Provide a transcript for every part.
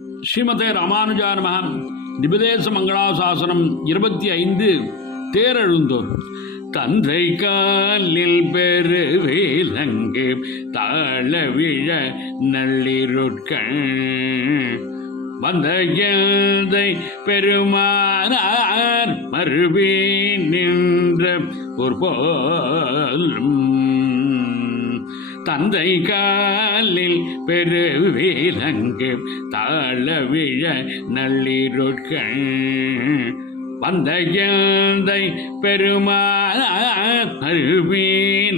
ஸ்ரீமதே ராமானுஜாய நமः. திபதேச மங்களாசாசனம் 25 தேரெழுந்தோர். தந்தை காலில் பெருவேலங்கு தாழவிழ நள்ளிருட்கள் வந்த எந்தை பெருமானார் மறுவே நின்ற ஒரு போலும் தந்தை காலில் பெருவேலங்கு தாழவிழ நள்ளிருட்கள் வந்த எந்தை பெருமானார் மறுவே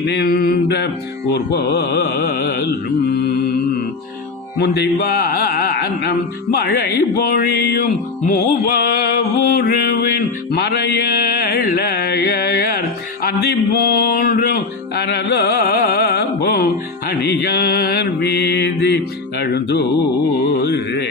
நின்ற ஒரு போலும் முந்திவானம் மழை பொழியும் மூவருவின் மறையழகர் அதி போன்றும் அனலோம் அணியார் வீதி அழுந்தூரே.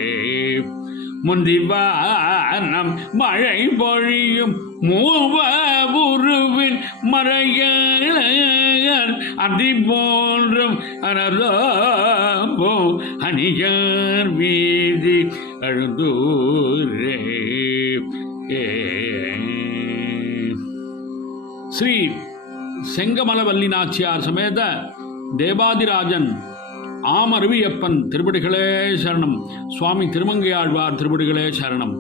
முந்திவானம் மழை பொழியும் மூவருவின் மறையழகர் அதி போன்றும் அனலோம் அணியார் வீதி அழுந்தூரே. ஸ்ரீ செங்கமலவல்லி நாச்சியார் சமேத தேவாதிராஜன் ஆமருவியப்பன் திருப்படிகளே சரணம். சுவாமி திருமங்கையாழ்வார் திருப்படிகளே சரணம்.